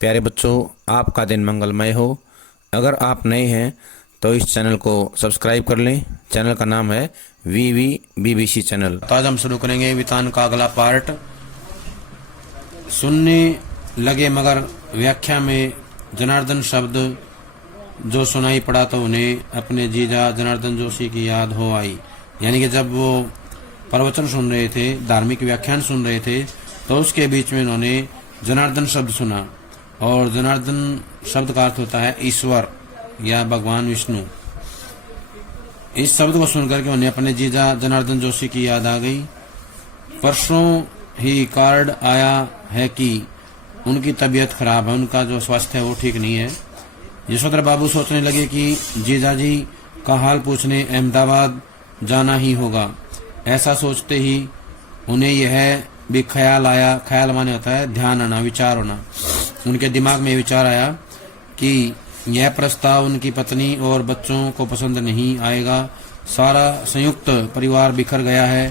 प्यारे बच्चों, आपका दिन मंगलमय हो। अगर आप नए हैं तो इस चैनल को सब्सक्राइब कर लें। चैनल का नाम है वीवी बीबीसी चैनल। तो आज हम शुरू करेंगे वितान का अगला पार्ट। सुनने लगे मगर व्याख्या में जनार्दन शब्द जो सुनाई पड़ा तो उन्हें अपने जीजा जनार्दन जोशी की याद हो आई। यानी कि जब वो प्रवचन सुन रहे थे, धार्मिक व्याख्यान सुन रहे थे, तो उसके बीच में उन्होंने जनार्दन शब्द सुना। और जनार्दन शब्द का अर्थ होता है ईश्वर या भगवान विष्णु। इस शब्द को सुनकर के उन्हें अपने जीजा जनार्दन जोशी की याद आ गई। परसों ही कार्ड आया है कि उनकी तबीयत खराब है, उनका जो स्वास्थ्य है वो ठीक नहीं है। यशोधर बाबू सोचने लगे कि जीजाजी का हाल पूछने अहमदाबाद जाना ही होगा। ऐसा सोचते ही उन्हें यह भी ख्याल आया, ख्याल माने होता है ध्यान आना, विचार होना। उनके दिमाग में विचार आया कि यह प्रस्ताव उनकी पत्नी और बच्चों को पसंद नहीं आएगा। सारा संयुक्त परिवार बिखर गया है,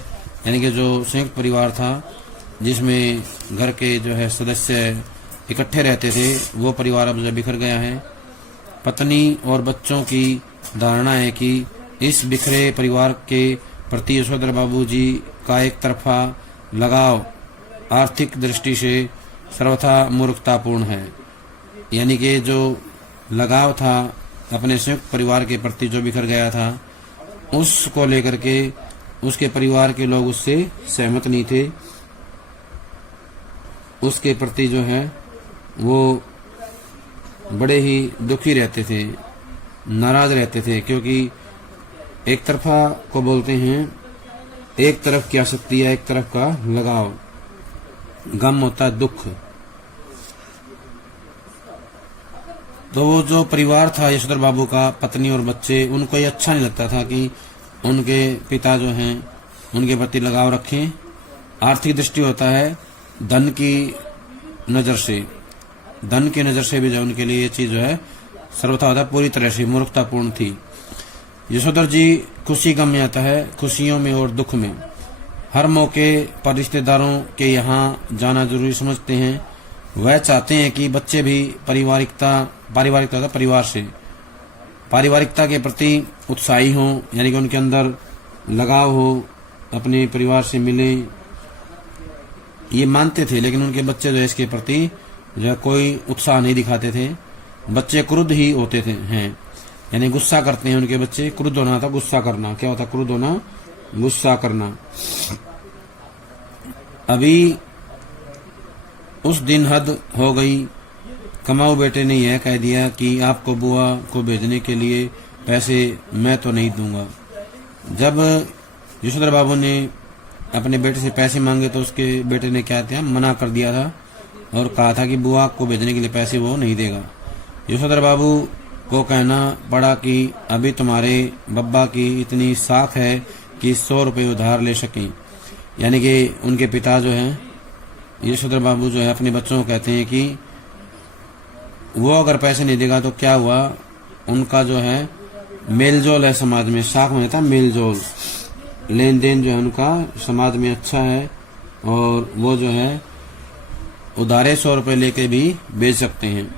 यानी कि जो संयुक्त परिवार था जिसमें घर के जो है सदस्य इकट्ठे रहते थे, वो परिवार अब जो बिखर गया है। पत्नी और बच्चों की धारणा है कि इस बिखरे परिवार के प्रति यशोधर बाबू जी का एक तरफा लगाव आर्थिक दृष्टि से सर्वथा मूर्खतापूर्ण है। यानी कि जो लगाव था अपने संयुक्त परिवार के प्रति जो बिखर गया था, उसको लेकर के उसके परिवार के लोग उससे सहमत नहीं थे। उसके प्रति जो है वो बड़े ही दुखी रहते थे, नाराज रहते थे, क्योंकि एक तरफा को बोलते हैं, एक तरफ की आसक्ति है, एक तरफ का लगाव, गम होता है दुख। तो वो जो परिवार था यशोधर बाबू का, पत्नी और बच्चे, उनको ये अच्छा नहीं लगता था कि उनके पिता जो हैं उनके प्रति लगाव रखें। आर्थिक दृष्टि होता है धन की नजर से, धन की नजर से भी जो उनके लिए ये चीज जो है सर्वथा होता पूरी तरह से मूर्खतापूर्ण थी। यशोधर जी खुशी गम में आता है, खुशियों में और दुख में। हर मौके पर रिश्तेदारों के यहाँ जाना जरूरी समझते हैं। वह चाहते हैं कि बच्चे भी पारिवारिकता के प्रति उत्साही हों, यानी कि उनके अंदर लगाव हो, अपने परिवार से मिले, ये मानते थे। लेकिन उनके बच्चे जो है इसके प्रति जो कोई उत्साह नहीं दिखाते थे। बच्चे क्रुद्ध ही होते थे हैं, यानी गुस्सा करते हैं उनके बच्चे। क्रुद्ध होना था गुस्सा करना। क्या होता क्रुद्ध होना? गुस्सा करना। अभी उस दिन हद हो गई। कमाऊ बेटे ने यह कह दिया कि आपको बुआ को भेजने के लिए पैसे मैं तो नहीं दूंगा। जब यशोधर बाबू ने अपने बेटे से पैसे मांगे तो उसके बेटे ने क्या किया, मना कर दिया था और कहा था कि बुआ को भेजने के लिए पैसे वो नहीं देगा। यशोधर बाबू को कहना पड़ा कि अभी तुम्हारे बब्बा की इतनी साख है कि 100 रुपये उधार ले सकें। यानी कि उनके पिता जो हैं यशोधर बाबू जो है अपने बच्चों को कहते हैं कि वो अगर पैसे नहीं देगा तो क्या हुआ, उनका जो है मेलजोल है समाज में, साख में था मेलजोल, लेन देन जो है उनका समाज में अच्छा है, और वो जो है उधारे 100 रुपये लेके भी बेच सकते हैं।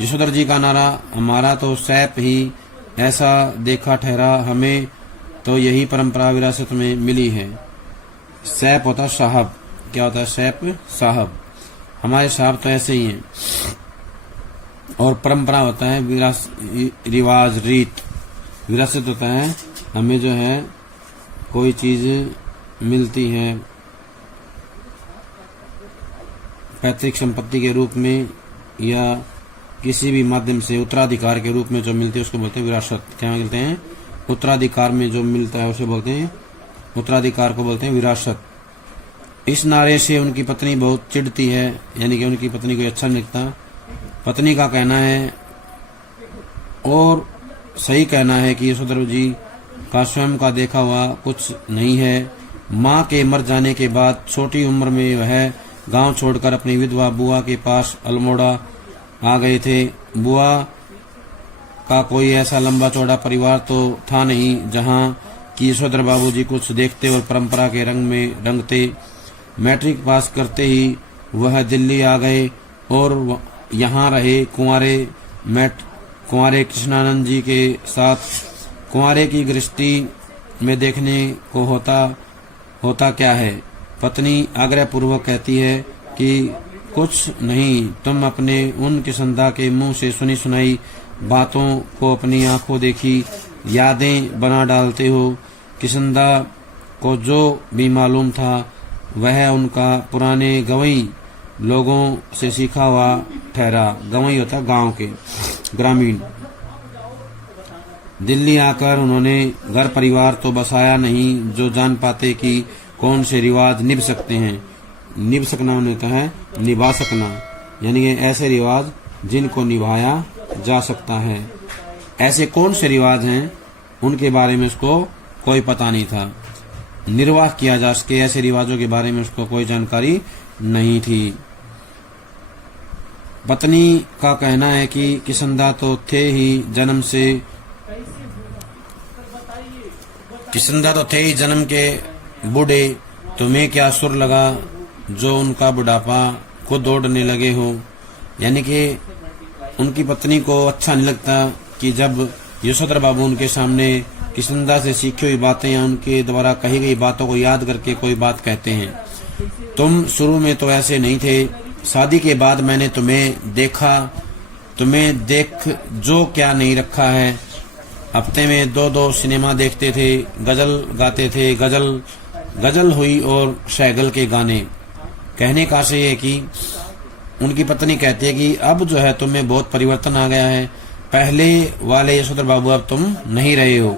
यशोधर जी का नारा, हमारा तो सैप ही ऐसा देखा ठहरा, हमें तो यही परंपरा विरासत में मिली है। सैप होता साहब। क्या होता है सैप? साहब। हमारे साहब तो ऐसे ही हैं। और परंपरा होता है रिवाज, रीत। विरासत होता है हमें जो है कोई चीज मिलती है पैतृक संपत्ति के रूप में या किसी भी माध्यम से उत्तराधिकार के रूप में जो मिलती है उसको बोलते हैं विरासत। क्या बोलते हैं? उत्तराधिकार में जो मिलता है उसे बोलते हैं, उत्तराधिकार को बोलते हैं विरासत। इस नारे से उनकी पत्नी बहुत चिढ़ती है, यानी कि उनकी पत्नी को अच्छा नहीं लगता। पत्नी का कहना है और सही कहना है कि यशोधर जी का स्वयं का देखा हुआ कुछ नहीं है। माँ के मर जाने के बाद छोटी उम्र में वह गांव छोड़कर अपनी विधवा बुआ के पास अल्मोड़ा आ गए थे। बुआ का कोई ऐसा लंबा चौड़ा परिवार तो था नहीं जहां कि यशोधर बाबू जी कुछ देखते और परंपरा के रंग में रंगते। मैट्रिक पास करते ही वह दिल्ली आ गए और यहाँ रहे कुंवारे कृष्णानंद जी के साथ। कुंवारे की गृहस्थी में देखने को होता क्या है। पत्नी आग्रह पूर्वक कहती है कि कुछ नहीं, तुम अपने उन किसंदा के मुंह से सुनी सुनाई बातों को अपनी आंखों देखी यादें बना डालते हो। किसंदा को जो भी मालूम था वह उनका पुराने गवई लोगों से सीखा हुआ ठहरा। गवई होता गांव के ग्रामीण। दिल्ली आकर उन्होंने घर परिवार तो बसाया नहीं जो जान पाते कि कौन से रिवाज निभ सकते हैं। निभ सकना होता है निभा सकना, यानी कि ऐसे रिवाज जिनको निभाया जा सकता है। ऐसे कौन से रिवाज हैं उनके बारे में उसको कोई पता नहीं था। निर्वाह किया जा सके ऐसे रिवाजों के बारे में उसको कोई जानकारी नहीं थी। पत्नी का कहना है कि किसंदा तो थे ही जन्म के बूढ़े, तुम्हें क्या सुर लगा जो उनका बुढ़ापा को दौड़ने लगे हो। यानी कि उनकी पत्नी को अच्छा नहीं लगता कि जब यशोधर बाबू उनके सामने किसंदा से सीखी हुई बातें या उनके द्वारा कही गई बातों को याद करके कोई बात कहते हैं। तुम शुरू में तो ऐसे नहीं थे, शादी के बाद मैंने तुम्हें देख जो क्या नहीं रखा है। हफ्ते में 2-2 सिनेमा देखते थे, गजल गाते थे। गजल हुई और शहगल के गाने। कहने का से है कि उनकी पत्नी कहती है कि अब जो है तुम्हें बहुत परिवर्तन आ गया है, पहले वाले यशोधर बाबू अब तुम नहीं रहे हो।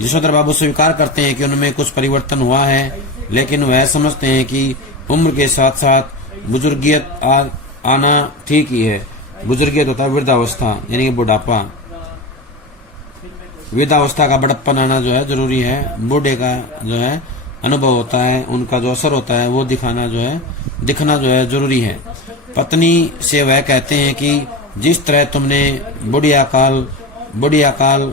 यशोधर बाबू स्वीकार करते हैं कि उनमें कुछ परिवर्तन हुआ है, लेकिन वह समझते हैं कि उम्र के साथ साथ बुजुर्गियत आना ठीक ही है। बुजुर्गियत होता है वृद्धावस्था, यानी कि बुढ़ापा। वृद्धावस्था का बड़प्पन आना जो है जरूरी है। बूढ़े का जो है अनुभव होता है, उनका जो असर होता है वो दिखना जो है जरूरी है। पत्नी से वह कहते हैं कि जिस तरह तुमने बुढ़िया काल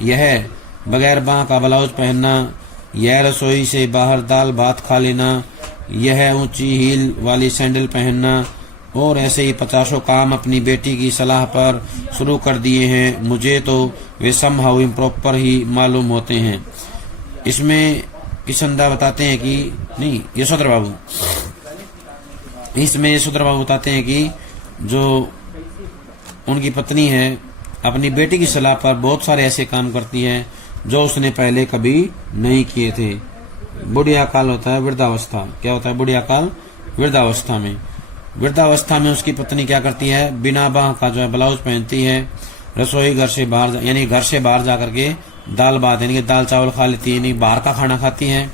यह बगैर बांह का ब्लाउज पहनना, यह रसोई से बाहर दाल भात खा लेना, यह ऊंची हील वाली सैंडल पहनना और ऐसे ही 50 काम अपनी बेटी की सलाह पर शुरू कर दिए हैं, मुझे तो वे समहाउ इम्प्रॉपर ही मालूम होते हैं। इसमें किसंदा बताते हैं कि नहीं, यशोधर बाबू बताते हैं कि जो उनकी पत्नी है अपनी बेटी की सलाह पर बहुत सारे ऐसे काम करती है जो उसने पहले कभी नहीं किए थे। बुढ़िया काल होता है वृद्धावस्था। क्या होता है बुढ़िया काल? वृद्धावस्था में उसकी पत्नी क्या करती है, बिना बांह का जो है ब्लाउज पहनती है, रसोई घर से बाहर जाकर के दाल भात यानी कि दाल चावल खा लेती है, यानी बाहर का खाना खाती है,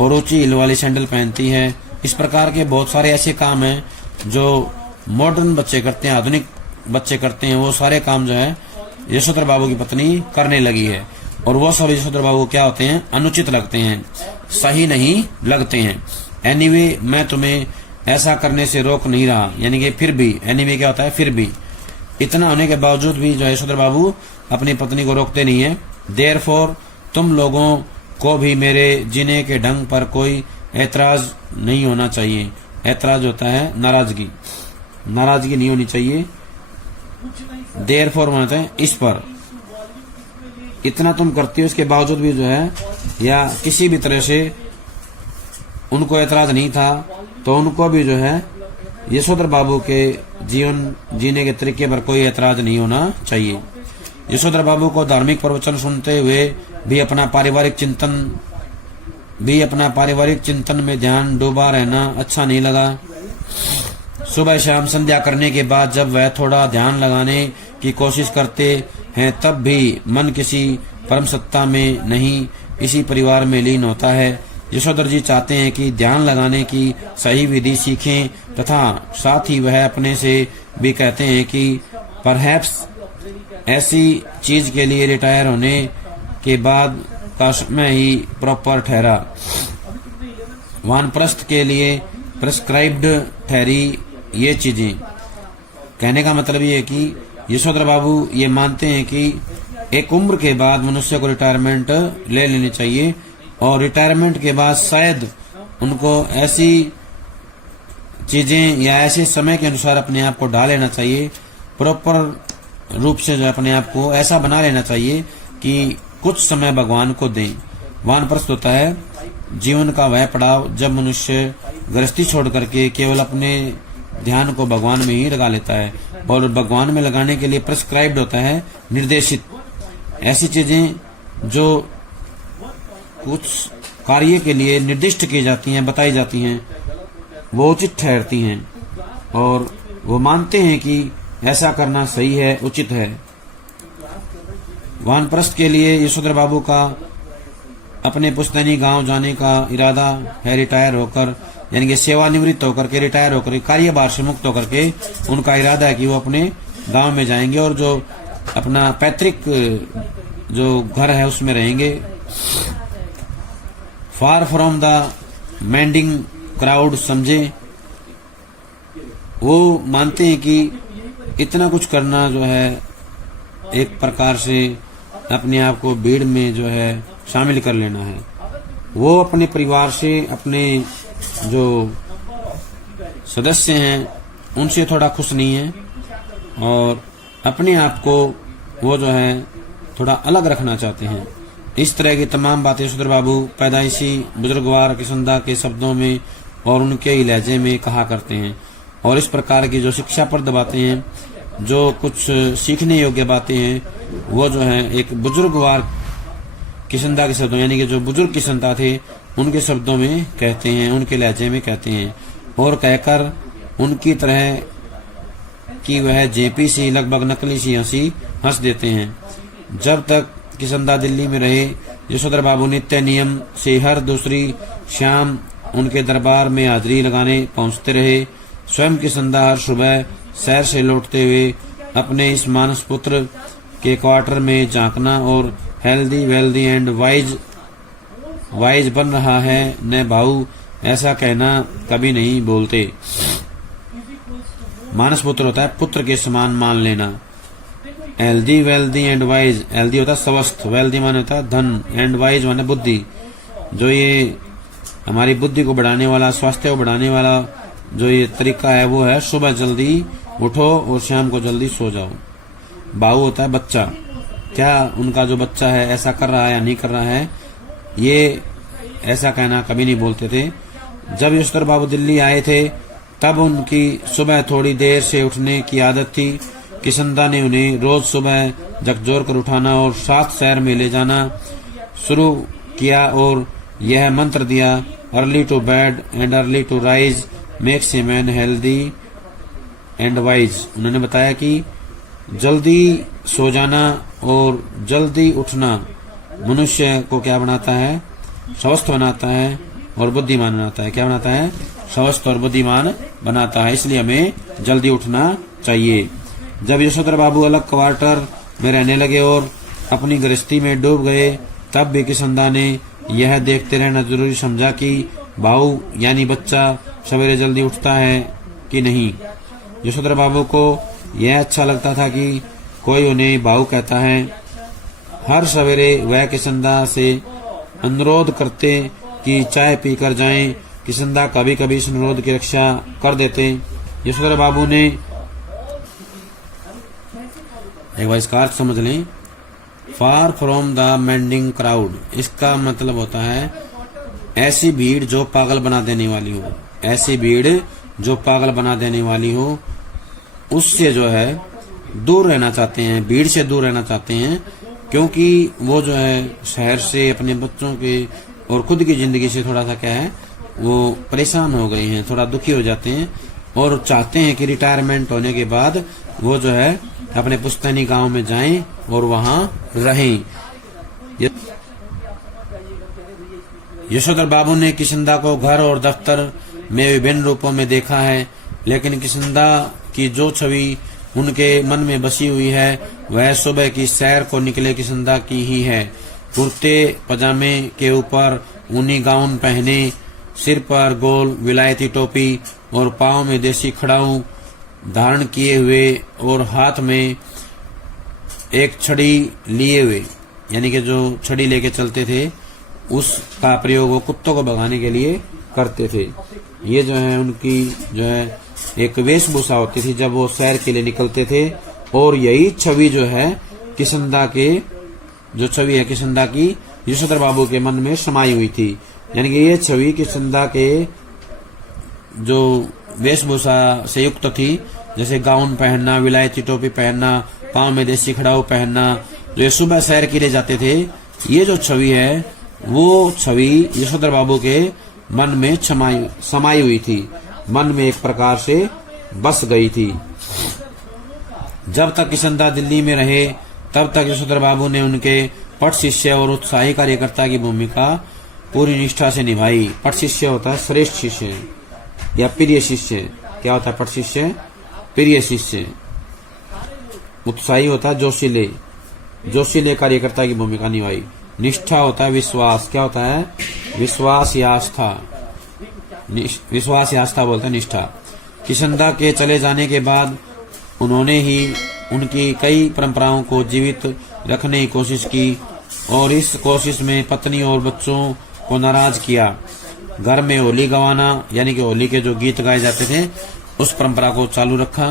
और ऊंची हील वाली सैंडल पहनती है। इस प्रकार के बहुत सारे ऐसे काम हैं जो मॉडर्न बच्चे करते हैं, आधुनिक बच्चे करते हैं। वो सारे काम जो है यशोधर बाबू की पत्नी करने लगी है, और वो सब यशोधर बाबू क्या होते हैं, अनुचित लगते हैं, सही नहीं लगते हैं। एनीवे मैं तुम्हें ऐसा करने से रोक नहीं रहा, यानी कि फिर भी, एनीवे क्या होता है फिर भी, इतना होने के बावजूद भी जो यशोधर बाबू अपनी पत्नी को रोकते नहीं है। देयरफॉर तुम लोगों को भी मेरे जीने के ढंग पर कोई ऐतराज नहीं होना चाहिए। ऐतराज होता है नाराजगी नहीं होनी चाहिए। देयरफॉर मानते हैं इस पर, इतना तुम करती हो इसके बावजूद भी जो है, या किसी भी तरह से उनको ऐतराज नहीं था, तो उनको भी जो है यशोधर बाबू के जीवन जीने के तरीके पर कोई ऐतराज नहीं होना चाहिए। यशोधर बाबू को धार्मिक प्रवचन सुनते हुए भी अपना पारिवारिक चिंतन में ध्यान डूबा रहना अच्छा नहीं लगा। सुबह शाम संध्या करने के बाद जब वह थोड़ा ध्यान लगाने की कोशिश करते हैं, तब भी मन किसी परम सत्ता में नहीं, इसी परिवार में लीन होता है। यशोधर जी चाहते हैं कि ध्यान लगाने की सही विधि सीखें, तथा साथ ही वह अपने से भी कहते हैं कि परहैप्स ऐसी चीज के लिए रिटायर होने के बाद का समय ही प्रॉपर ठहरा, वानप्रस्थ के लिए प्रिस्क्राइब्ड ठहरी ये चीजें। कहने का मतलब ये है कि यशोधर बाबू ये मानते हैं कि एक उम्र के बाद मनुष्य को रिटायरमेंट ले लेनी चाहिए, और रिटायरमेंट के बाद शायद उनको ऐसी चीजें या ऐसे समय के अनुसार अपने आप को ढाल लेना चाहिए। प्रॉपर रूप से जो अपने आप को ऐसा बना लेना चाहिए कि कुछ समय भगवान को दें। वानप्रस्थ होता है जीवन का वह पड़ाव जब मनुष्य गृहस्थी छोड़ करके केवल अपने ध्यान को भगवान में ही लगा लेता है, और भगवान में लगाने के लिए प्रिस्क्राइब्ड होता है, निर्देशित ऐसी चीजें जो कुछ कार्य के लिए निर्दिष्ट की जाती हैं, बताई जाती हैं, वो उचित ठहरती हैं और वो मानते हैं कि ऐसा करना सही है, उचित है। वानप्रस्थ के लिए यशोधर बाबू का अपने पुश्तैनी गांव जाने का इरादा है। रिटायर होकर यानी कि सेवानिवृत्त होकर के, रिटायर होकर कार्यभार से मुक्त होकर के उनका इरादा है कि वो अपने गांव में जाएंगे और जो अपना पैतृक जो घर है उसमें रहेंगे। फार फ्रॉम द मैंडिंग क्राउड समझे, वो मानते हैं कि इतना कुछ करना जो है एक प्रकार से अपने आप को भीड़ में जो है शामिल कर लेना है। वो अपने परिवार से, अपने जो सदस्य हैं उनसे थोड़ा खुश नहीं है और अपने आप को वो जो है थोड़ा अलग रखना चाहते हैं। इस तरह की तमाम बातें यशोधर बाबू पैदाइशी बुजुर्गवार किशनदास के शब्दों में और उनके ही लहजे में कहा करते हैं। और इस प्रकार की जो शिक्षाप्रद बातें हैं, जो कुछ सीखने योग्य बातें हैं, वो जो है एक बुजुर्गवार किशनदास के शब्दों यानी कि जो बुजुर्ग किशनदास थे उनके शब्दों में कहते हैं, उनके लहजे में कहते हैं और कहकर उनकी तरह कि वह जेपी सी लगभग नकली सी हंसी हंस देते हैं। जब तक किशनदास दिल्ली में रहे, यशोधर बाबू नित्य नियम से हर दूसरी शाम उनके दरबार में हाजिरी लगाने पहुंचते रहे। स्वयं किशनदास हर सुबह शहर से लौटते हुए अपने इस मानस पुत्र के क्वार्टर में झांकना और हेल्दी वेल्दी एंड वाइज बन रहा है न भाऊ ऐसा कहना कभी नहीं बोलते। मानस पुत्र होता है पुत्र के समान मान लेना। Healthy wealthy and wise, healthy होता है स्वस्थ, वेल्दी माने होता है धन, एंड वाइज माने बुद्धि। जो ये हमारी बुद्धि को बढ़ाने वाला, स्वास्थ्य को बढ़ाने वाला जो ये तरीका है वो है सुबह जल्दी उठो और शाम को जल्दी सो जाओ। बाहु होता है बच्चा, क्या उनका जो बच्चा है ऐसा कर रहा है या नहीं कर रहा है, ये ऐसा कहना कभी नहीं बोलते थे। जब यशोधर बाबू दिल्ली आए थे तब उनकी सुबह थोड़ी देर से उठने की आदत थी। किशनदास ने उन्हें रोज सुबह झकझोर कर उठाना और साथ शहर में ले जाना शुरू किया और यह मंत्र दिया, early to bed and early to rise makes a man healthy and wise. उन्होंने बताया कि जल्दी सो जाना और जल्दी उठना मनुष्य को क्या बनाता है, स्वस्थ बनाता है और बुद्धिमान बनाता है। क्या बनाता है, स्वस्थ और बुद्धिमान बनाता है। इसलिए हमें जल्दी उठना चाहिए। जब यशोधर बाबू अलग क्वार्टर में रहने लगे और अपनी गृहस्थी में डूब गए तब भी किशनदास ने यह देखते रहना जरूरी समझा कि भाऊ यानी बच्चा सवेरे जल्दी उठता है कि नहीं। यशोधर बाबू को यह अच्छा लगता था कि कोई उन्हें भाऊ कहता है। हर सवेरे वह किशनदास से अनुरोध करते कि चाय पीकर जाएं। किशनदास कभी कभी इस अनुरोध की रक्षा कर देते। यशोधर बाबू ने एक बार इसका अर्थ समझ लें, far from the mending crowd, इसका मतलब होता है ऐसी भीड़ जो पागल बना देने वाली हो, ऐसी भीड़ जो पागल बना देने वाली हो उससे जो है दूर रहना चाहते हैं, भीड़ से दूर रहना चाहते हैं, क्योंकि वो जो है शहर से अपने बच्चों के और खुद की जिंदगी से थोड़ा सा क्या है वो परेशान हो गए हैं, थोड़ा दुखी हो जाते हैं और चाहते हैं कि रिटायरमेंट होने के बाद वो जो है अपने पुश्तैनी गांव में जाएं और वहां रहें। यशोधर बाबू ने किशनदास को घर और दफ्तर में विभिन्न रूपों में देखा है, लेकिन किशनदास की जो छवि उनके मन में बसी हुई है वह सुबह की सैर को निकले किशनदास की ही है। कुर्ते पजामे के ऊपर ऊनी गाउन पहने, सिर पर गोल विलायती टोपी और पांव में देसी खड़ाऊ धारण किए हुए और हाथ में एक छड़ी लिए हुए, यानी कि जो छड़ी लेके चलते थे उसका प्रयोग वो कुत्तों को भगाने के लिए करते थे। ये जो है उनकी जो है एक वेशभूषा होती थी जब वो सैर के लिए निकलते थे। और यही छवि जो है किशनदा के जो छवि है किशनदा की यशोधर बाबू के मन में समाई हुई थी। यानी कि ये छवि किशनदा के जो वेशभूषा से युक्त थी, जैसे गाउन पहनना, विलायती टोपी पहनना, पांव में देसी खड़ाऊ पहनना, जो ये सुबह सैर के लिए जाते थे, ये जो छवि है वो छवि यशोधर बाबू के मन में समाई हुई थी, मन में एक प्रकार से बस गई थी। जब तक किशनदा दिल्ली में रहे तब तक यशोधर बाबू ने उनके पट शिष्य और उत्साही कार्यकर्ता की भूमिका पूरी निष्ठा से निभाई। पट शिष्य होता है श्रेष्ठ शिष्य या प्रिय शिष्य। क्या होता है पट शिष्य? प्रिय शिष्य। उत्साही होता है जोशीले कार्यकर्ता की भूमिका निभाई। निष्ठा होता है विश्वास। क्या होता है? विश्वास या आस्था। विश्वास या आस्था बोलते हैं निष्ठा। किशनदा के चले जाने के बाद उन्होंने ही उनकी कई परंपराओं को जीवित रखने की कोशिश की और इस कोशिश में पत्नी और बच्चों को नाराज किया। घर में होली गवाना यानी कि होली के जो गीत गाए जाते थे उस परंपरा को चालू रखा।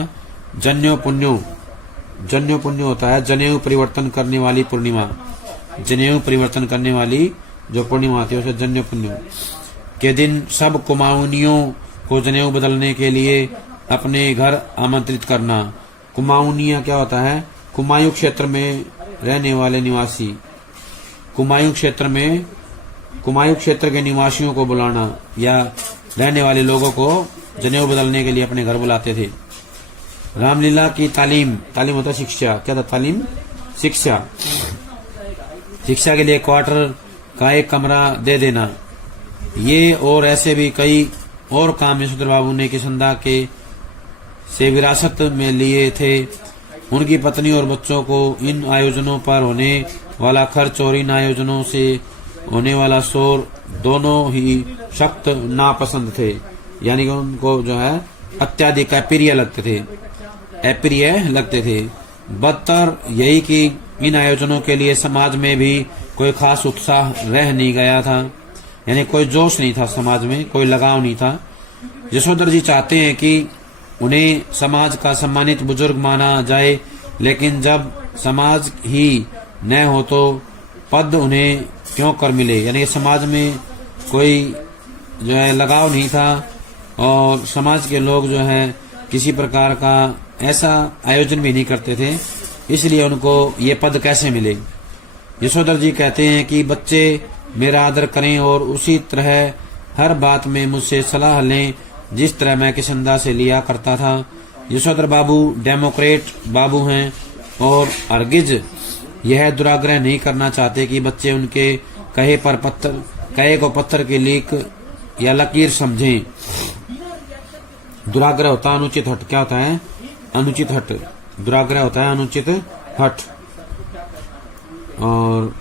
जन्यो पुण्यो होता है जनेऊ परिवर्तन करने वाली पूर्णिमा। जनेऊ परिवर्तन करने वाली जो पूर्णिमा आती है उसे जन्यो पुण्यो के दिन सब कुमाऊनियों को जनेऊ बदलने के लिए अपने घर आमंत्रित करना। कुमाऊनिया क्या होता है? कुमायूं क्षेत्र में रहने वाले निवासी। कुमायूं क्षेत्र के निवासियों को बुलाना या रहने वाले लोगों को जनेऊ बदलने के लिए अपने घर बुलाते थे। रामलीला की तालीम होता है शिक्षा। क्या था? तालीम शिक्षा। शिक्षा के लिए क्वार्टर का एक कमरा दे देना। ये और ऐसे भी कई और काम यशोधर बाबू ने किशनदा के से विरासत में लिए थे। उनकी पत्नी और बच्चों को इन आयोजनों पर होने वाला खर्च और इन आयोजनों से होने वाला शोर दोनों ही सख्त नापसंद थे। यानी कि उनको जो है अत्यधिक अप्रिय लगते थे। बदतर यही कि इन आयोजनों के लिए समाज में भी कोई खास उत्साह रह नहीं गया था। यानी कोई जोश नहीं था समाज में, कोई लगाव नहीं था। यशोधर जी चाहते हैं कि उन्हें समाज का सम्मानित बुजुर्ग माना जाए, लेकिन जब समाज ही न हो तो पद उन्हें क्यों कर मिले। यानी कि समाज में कोई जो है लगाव नहीं था और समाज के लोग जो है किसी प्रकार का ऐसा आयोजन भी नहीं करते थे, इसलिए उनको ये पद कैसे मिले। यशोधर जी कहते हैं कि बच्चे मेरा आदर करें और उसी तरह हर बात में मुझसे सलाह लें जिस तरह मैं किशनदा से लिया करता था। यशोधर बाबू डेमोक्रेट बाबू हैं और हरगिज यह दुराग्रह नहीं करना चाहते कि बच्चे उनके कहे को पत्थर की लीक या लकीर समझें। दुराग्रह होता है अनुचित हट। क्या होता है? अनुचित हट। दुराग्रह होता है अनुचित हट। और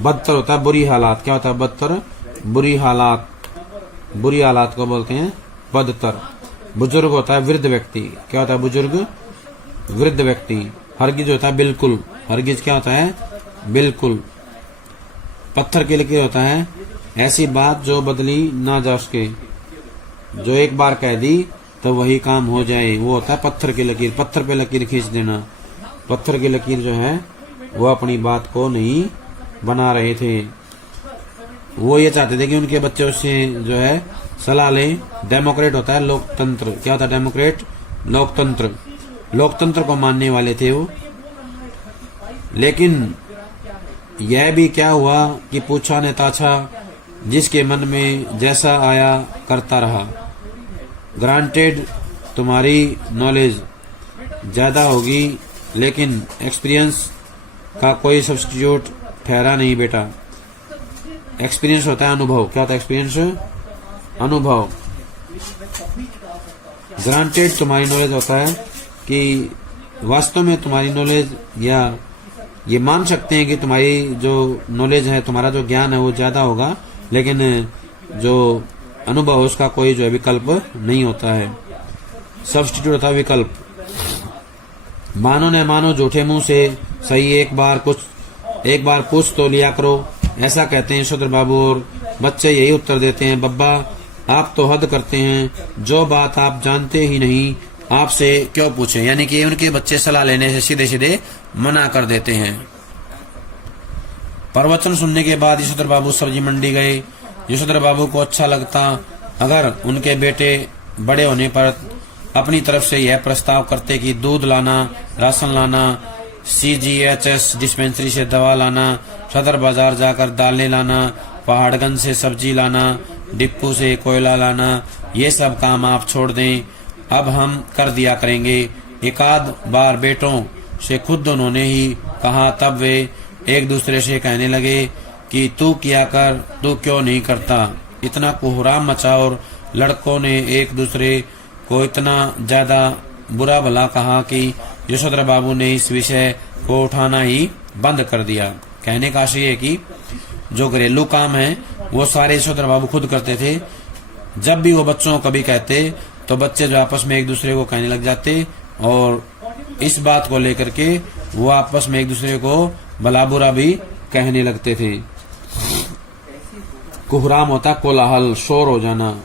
बदतर होता है बुरी हालात। क्या होता है? बदतर बुरी हालात। बुरी हालात को बोलते हैं बदतर। बुजुर्ग होता है वृद्ध व्यक्ति। क्या होता है? बुजुर्ग वृद्ध व्यक्ति। हरगिज होता है बिल्कुल। हरगिज क्या होता है? बिल्कुल। पत्थर की लकीर होता है ऐसी बात जो बदली ना जा सके, जो एक बार कह दी तो वही काम हो जाए, वो होता है पत्थर की लकीर। पत्थर पे लकीर खींच देना। पत्थर की लकीर जो है वो अपनी बात को नहीं बना रहे थे। वो ये चाहते थे कि उनके बच्चे उससे जो है सलाह लें। डेमोक्रेट होता है लोकतंत्र। क्या होता है? डेमोक्रेट लोकतंत्र। लोकतंत्र को मानने वाले थे वो। लेकिन यह भी क्या हुआ कि पूछा ने ताछा, जिसके मन में जैसा आया करता रहा। ग्रांटेड तुम्हारी नॉलेज ज्यादा होगी लेकिन एक्सपीरियंस का कोई सब्स्टिट्यूट ठहरा नहीं बेटा। एक्सपीरियंस होता है अनुभव। क्या होता है एक्सपीरियंस? अनुभव। ग्रांटेड तुम्हारी नॉलेज होता है कि वास्तव में तुम्हारी नॉलेज, या ये मान सकते हैं कि तुम्हारी जो नॉलेज है, तुम्हारा जो ज्ञान है वो ज्यादा होगा, लेकिन जो अनुभव उसका कोई जो है विकल्प नहीं होता है। सब्स्टिट्यूट होता है विकल्प। मानो न मानो झूठे मुंह से सही, एक बार पूछ तो लिया करो, ऐसा कहते हैं यशोधर बाबू और बच्चे यही उत्तर देते हैं, बब्बा आप तो हद करते हैं, जो बात आप जानते ही नहीं आपसे क्यों पूछें। यानी कि उनके बच्चे सलाह लेने से सीधे सीधे मना कर देते हैं। प्रवचन सुनने के बाद यशोधर बाबू सब्जी मंडी गए। यशोधर बाबू को अच्छा लगता अगर उनके बेटे बड़े होने पर अपनी तरफ से यह प्रस्ताव करते कि दूध लाना, राशन लाना, CGHS डिस्पेंसरी से दवा लाना, सदर बाजार जाकर दालें लाना, पहाड़गंज से सब्जी लाना, डिप्पू से कोयला लाना, ये सब काम आप छोड़ दें, अब हम कर दिया करेंगे। एकाध बार बेटों से खुद उन्होंने ही कहा, तब वे एक दूसरे से कहने लगे कि तू किया कर, तू क्यों नहीं करता। इतना कोहराम मचा और लड़कों ने एक दूसरे को इतना ज्यादा बुरा भला कहा कि यशोधर बाबू ने इस विषय को उठाना ही बंद कर दिया। कहने का आशय है कि जो घरेलू काम है वो सारे यशोधर बाबू खुद करते थे। जब भी वो बच्चों को कभी कहते तो बच्चे जो आपस में एक दूसरे को कहने लग जाते और इस बात को लेकर के वो आपस में एक दूसरे को भला बुरा भी कहने लगते थे। कुहराम होता है कोलाहल, शोर हो जाना।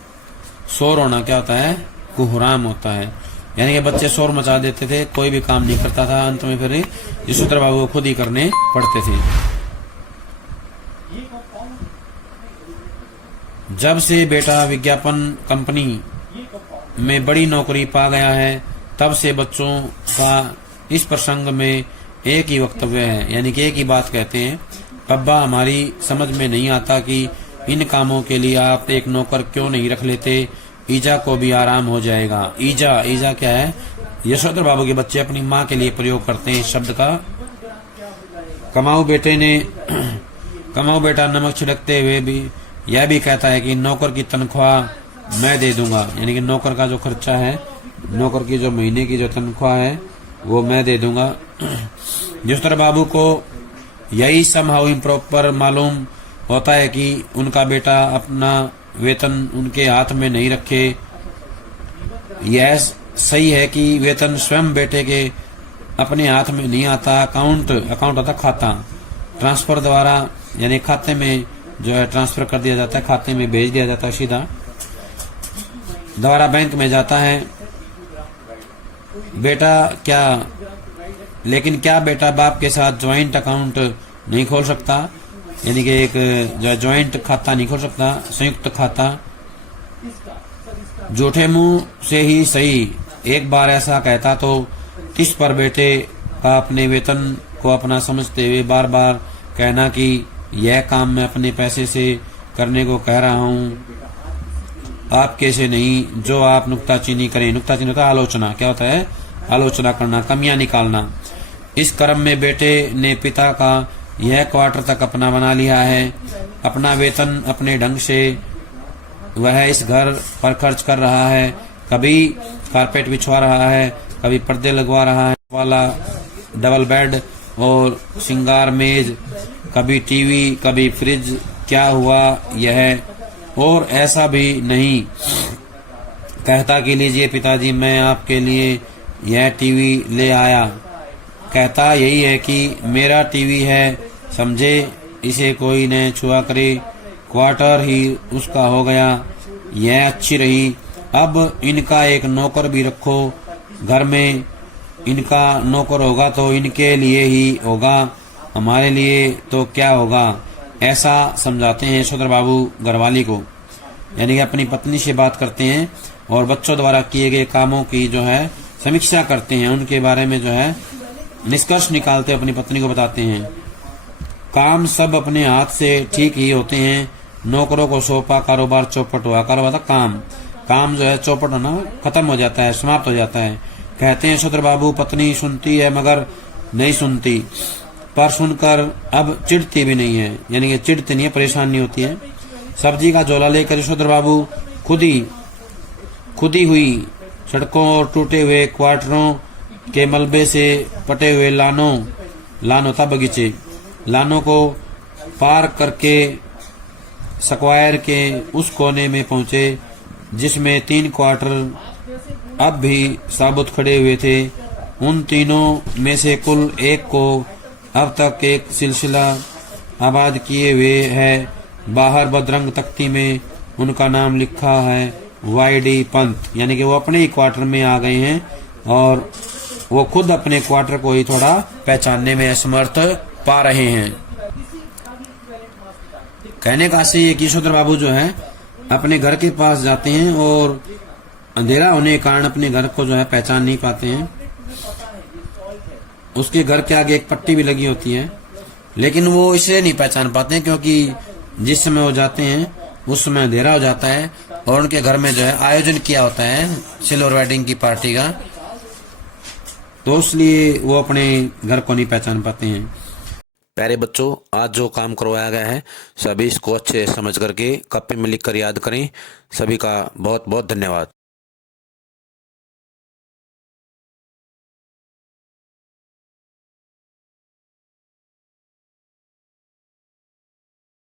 शोर होना क्या होता है? कुहराम होता है। यानी कि बच्चे शोर मचा देते थे, कोई भी काम नहीं करता था, अंत में फिर यशोधर बाबू को खुद ही करने पड़ते थे। जब से बेटा विज्ञापन कंपनी में बड़ी नौकरी पा गया है तब से बच्चों का इस प्रसंग में एक ही वक्तव्य है, यानी कि एक ही बात कहते हैं, पब्बा हमारी समझ में नहीं आता कि इन कामों के लिए आप एक नौकर क्यों नहीं रख लेते, ईजा को भी आराम हो जाएगा। ईजा, ईजा क्या है? यशोधर बाबू के बच्चे अपनी माँ के लिए प्रयोग करते हैं इस शब्द का। कमाऊ बेटा नमक छिड़कते हुए भी यह भी कहता है कि नौकर की तनख्वाह मैं दे दूंगा, यानी कि नौकर का जो खर्चा है, नौकर की जो महीने की जो तनख्वाह है वो मैं दे दूंगा। यशोधर बाबू को यही समहाउ इम्प्रॉपर मालूम होता है कि उनका बेटा अपना वेतन उनके हाथ में नहीं रखे। यह सही है कि वेतन स्वयं बेटे के अपने हाथ में नहीं आता। अकाउंट होता खाता, ट्रांसफर द्वारा यानी खाते में जो है ट्रांसफर कर दिया जाता है, खाते में भेज दिया जाता है, सीधा द्वारा बैंक में जाता है। बेटा क्या, लेकिन क्या बेटा बाप के साथ ज्वाइंट अकाउंट नहीं खोल सकता, यानी कि एक जो ज्वाइंट खाता नहीं खोल सकता, संयुक्त खाता। झूठे मुंह से ही सही एक बार ऐसा कहता तो किस पर बेटे का अपने वेतन को अपना समझते हुए बार बार कहना कि यह काम मैं अपने पैसे से करने को कह रहा हूँ, आपके से नहीं, जो आप नुक्ताचीनी करें। नुक्ताचीनी होता है आलोचना, क्या होता है? आलोचना करना, कमियां निकालना। इस क्रम में बेटे ने पिता का यह क्वार्टर तक अपना बना लिया है। अपना वेतन अपने ढंग से वह इस घर पर खर्च कर रहा है। कभी कारपेट बिछवा रहा है, कभी पर्दे लगवा रहा है, वाला डबल बेड और श्रृंगार मेज, कभी टीवी, कभी फ्रिज। क्या हुआ यह? और ऐसा भी नहीं कहता कि लीजिए पिताजी मैं आपके लिए यह टीवी ले आया। कहता यही है कि मेरा टीवी है, समझे, इसे कोई न छुआ करे। क्वार्टर ही उसका हो गया, यह अच्छी रही। अब इनका एक नौकर भी रखो घर में, इनका नौकर होगा तो इनके लिए ही होगा, हमारे लिए तो क्या होगा। ऐसा समझाते हैं यशोधर बाबू घरवाली को, यानी कि अपनी पत्नी से बात करते हैं और बच्चों द्वारा किए गए कामों की जो है समीक्षा करते हैं, उनके बारे में जो है निष्कर्ष निकालते अपनी पत्नी को बताते हैं। काम सब अपने हाथ से ठीक ही होते हैं, नौकरों को सौंपा कारोबार चौपट हुआ। कारोबार काम जो है चौपट होना खत्म हो जाता है, समाप्त हो जाता है। कहते हैं यशोधर बाबू पत्नी सुनती है मगर नहीं सुनती, पर सुनकर अब चिढ़ती भी नहीं है, यानी कि चिढ़ती नहीं है, परेशान नहीं होती है। सब्जी का झोला लेकर यशोधर बाबू खुदी हुई सड़कों और टूटे हुए क्वार्टरों के मलबे से पटे हुए लानों था बगीचे, लानों को पार करके स्क्वायर के उस कोने में पहुंचे जिसमें 3 क्वार्टर अब भी साबुत खड़े हुए थे। उन तीनों में से कुल एक को अब तक एक सिलसिला आबाद किए हुए है। बाहर बदरंग तख्ती में उनका नाम लिखा है वाईडी पंत, यानी कि वो अपने ही क्वार्टर में आ गए हैं और वो खुद अपने क्वार्टर को ही थोड़ा पहचानने में असमर्थ पा रहे हैं। कहने का से किशोर बाबू जो है अपने घर के पास जाते हैं और अंधेरा होने के कारण अपने घर को जो है पहचान नहीं पाते हैं। उसके घर के आगे एक पट्टी भी लगी होती है, लेकिन वो इसे नहीं पहचान पाते हैं क्योंकि जिस समय वो जाते हैं उस समय अंधेरा हो जाता है और उनके घर में जो है आयोजन किया होता है सिल्वर वेडिंग की पार्टी का, तो इसलिए वो अपने घर को नहीं पहचान पाते हैं। प्यारे बच्चों, आज जो काम करवाया गया है सभी इसको अच्छे समझ करके कॉपी में लिखकर याद करें। सभी का बहुत बहुत धन्यवाद।